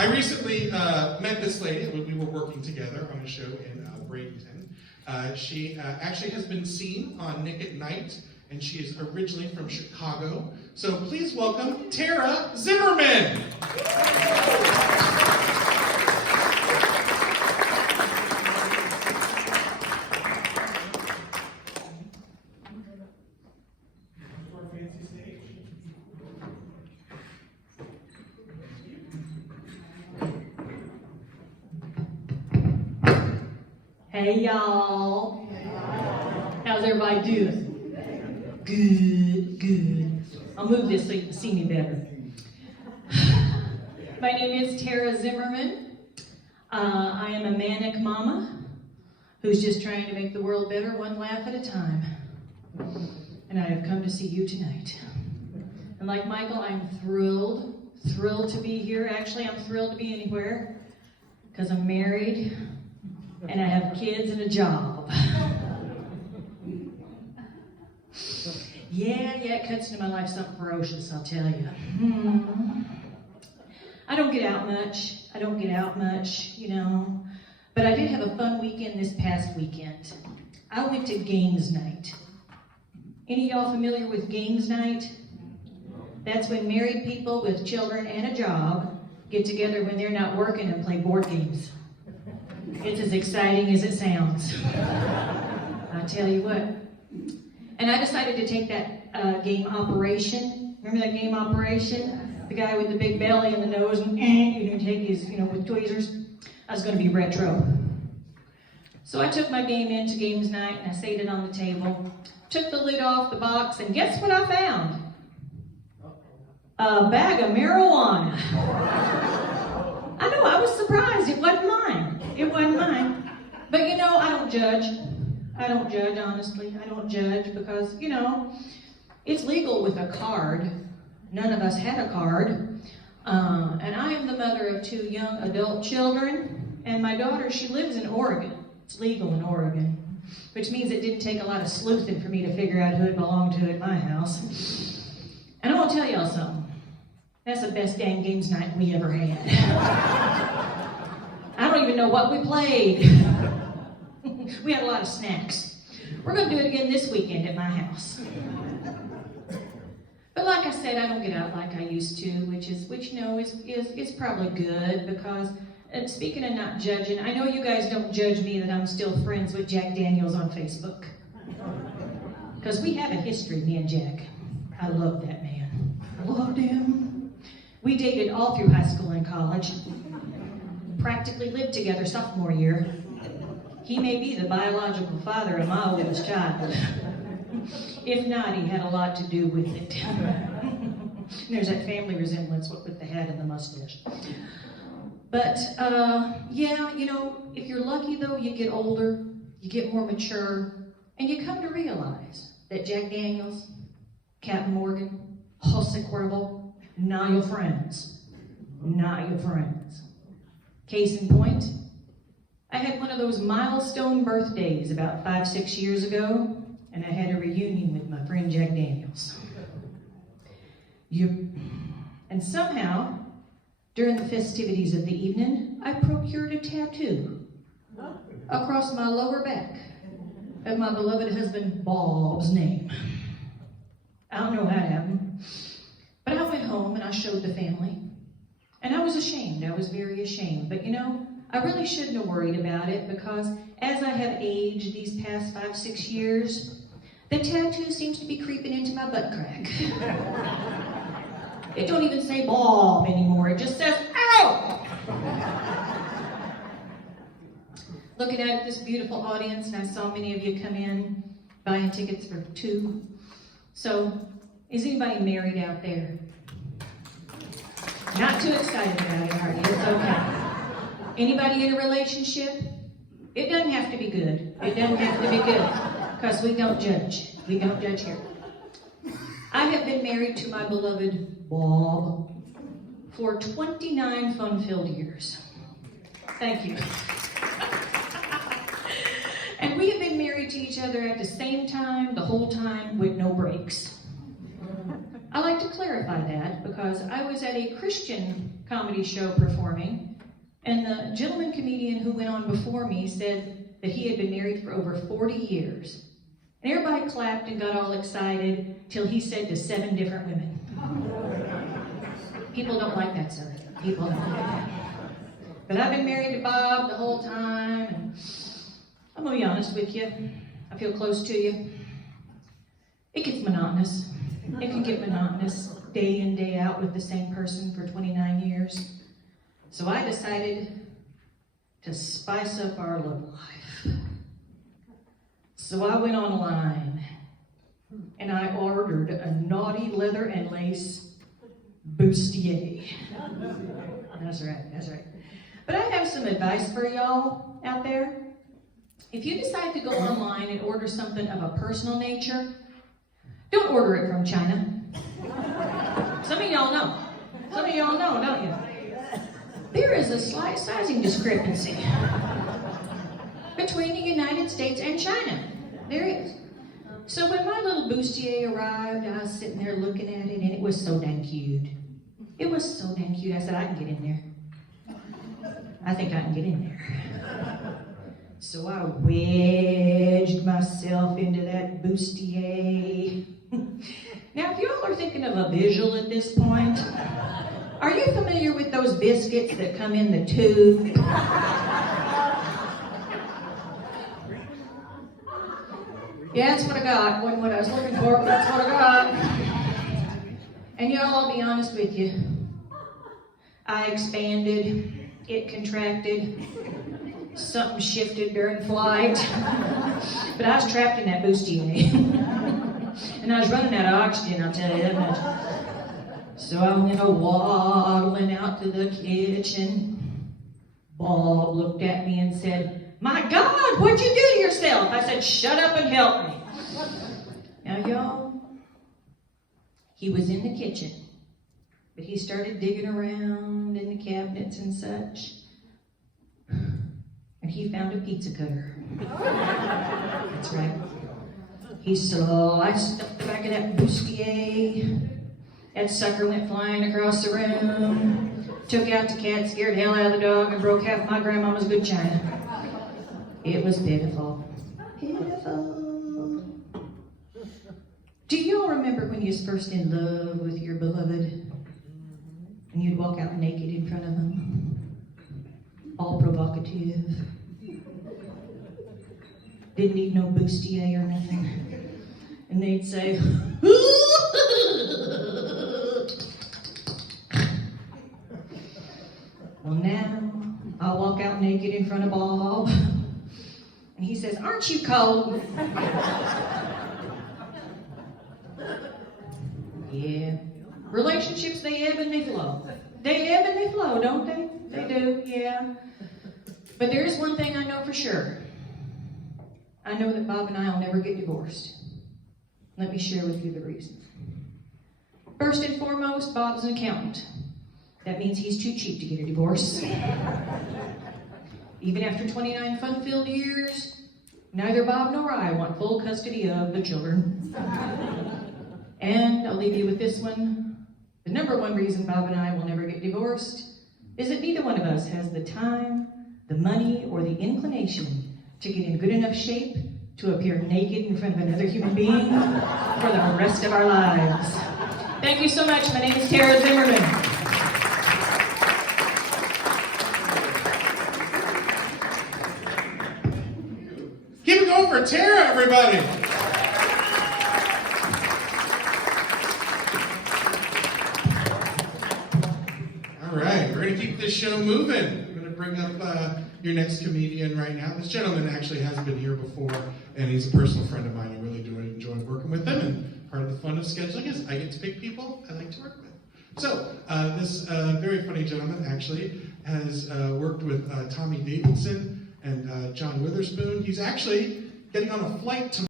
I recently met this lady. We were working together on a show in Bradenton. She actually has been seen on Nick at Night, and she is originally from Chicago. So please welcome Tara Zimmerman. Hey y'all. How's everybody doing? Good, good. I'll move this so you can see me better. My name is Tara Zimmerman. I am a manic mama who's just trying to make the world better one laugh at a time. And I have come to see you tonight. And like Michael, I'm thrilled to be here. Actually, I'm thrilled to be anywhere because I'm married and I have kids and a job. Yeah, it cuts into my life something ferocious, I'll tell you. I don't get out much, you know. But I did have a fun weekend this past weekend. I went to games night. Any of y'all familiar with games night? That's when married people with children and a job get together when they're not working and play board games. It's as exciting as it sounds. I tell you what. And I decided to take that game Operation. Remember that game Operation? The guy with the big belly and the nose and you know, take his, with tweezers. I was going to be retro. So I took my game into games night and I sat it on the table. Took the lid off the box and guess what I found? A bag of marijuana. I know, I was surprised. It wasn't mine. But I don't judge. Honestly. I don't judge because, it's legal with a card. None of us had a card. And I am the mother of 2 young adult children. And my daughter, she lives in Oregon. It's legal in Oregon. Which means it didn't take a lot of sleuthing for me to figure out who it belonged to at my house. And I want to tell y'all something. That's the best dang games night we ever had. I don't even know what we played. We had a lot of snacks. We're going to do it again this weekend at my house. But like I said, I don't get out like I used to, which is probably good because, speaking of not judging, I know you guys don't judge me that I'm still friends with Jack Daniels on Facebook. Because we have a history, me and Jack. I love that man. I loved him. We dated all through high school and college. Practically lived together sophomore year. He may be the biological father of my oldest child. If not, he had a lot to do with it. There's that family resemblance with the hat and the mustache. But, if you're lucky though, you get older, you get more mature, and you come to realize that Jack Daniels, Captain Morgan, Jose Cuervo, not your friends. Not your friends. Case in point, I had one of those milestone birthdays about 5-6 years ago, and I had a reunion with my friend Jack Daniels. And somehow, during the festivities of the evening, I procured a tattoo across my lower back of my beloved husband Bob's name. I don't know how it happened, but I went home and I showed the family. And I was ashamed. I was very ashamed. But I really shouldn't have worried about it because as I have aged these past 5-6 years, the tattoo seems to be creeping into my butt crack. It don't even say Bob anymore. It just says, ow! Looking at this beautiful audience, and I saw many of you come in buying tickets for 2. So, is anybody married out there? Not too excited about it, are you? It's okay. Anybody in a relationship? It doesn't have to be good. It doesn't have to be good. Because we don't judge. We don't judge here. I have been married to my beloved Bob for 29 fun-filled years. Thank you. And we have been married to each other at the same time, the whole time, with no breaks. I like to clarify that because I was at a Christian comedy show performing, and the gentleman comedian who went on before me said that he had been married for over 40 years. And everybody clapped and got all excited till he said to 7 different women. People don't like that, sir. People don't like that. But I've been married to Bob the whole time, and I'm going to be honest with you. I feel close to you. It gets monotonous. It can get monotonous day in, day out with the same person for 29 years. So I decided to spice up our love life. So I went online and I ordered a naughty leather and lace bustier. That's right. But I have some advice for y'all out there. If you decide to go online and order something of a personal nature, don't order it from China. Some of y'all know. Some of y'all know, don't you? There is a slight sizing discrepancy between the United States and China. There is. So when my little bustier arrived, I was sitting there looking at it, and it was so dang cute. It was so dang cute. I said, I can get in there. I think I can get in there. So I wedged myself into that bustier. Now, if y'all are thinking of a visual at this point, are you familiar with those biscuits that come in the tube? Yeah, that's what I got. Wasn't what I was looking for, but that's what I got. And y'all, I'll be honest with you. I expanded, it contracted, something shifted during flight. But I was trapped in that bustier. And I was running out of oxygen, I'll tell you that much. So I went waddling out to the kitchen. Bob looked at me and said, "My God, what'd you do to yourself?" I said, "Shut up and help me." Now, y'all, he was in the kitchen, but he started digging around in the cabinets and such, and he found a pizza cutter. That's right. He sliced up the back of that bustier. That sucker went flying across the room, took out the cat, scared the hell out of the dog, and broke half my grandmama's good china. It was pitiful. Pitiful. Do y'all remember when you was first in love with your beloved, and you'd walk out naked in front of them, all provocative? Didn't need no bustier or nothing. And they'd say, well, now I'll walk out naked in front of Bob, and he says, "Aren't you cold?" Yeah. Relationships, they ebb and they flow. They ebb and they flow, don't they? They do, yeah. But there is one thing I know for sure. I know that Bob and I will never get divorced. Let me share with you the reasons. First and foremost, Bob's an accountant. That means he's too cheap to get a divorce. Even after 29 fun-filled years, neither Bob nor I want full custody of the children. And I'll leave you with this one. The number one reason Bob and I will never get divorced is that neither one of us has the time, the money, or the inclination to get in good enough shape to appear naked in front of another human being for the rest of our lives. Thank you so much. My name is Tara Zimmerman. Keep it going for Tara, everybody. All right, we're going to keep this show moving. I'm going to bring up your next comedian right now. This gentleman actually hasn't been here before, and he's a personal friend of mine. I really do enjoy working with him, and part of the fun of scheduling is I get to pick people I like to work with. So, this very funny gentleman actually has worked with Tommy Davidson and John Witherspoon. He's actually getting on a flight tomorrow.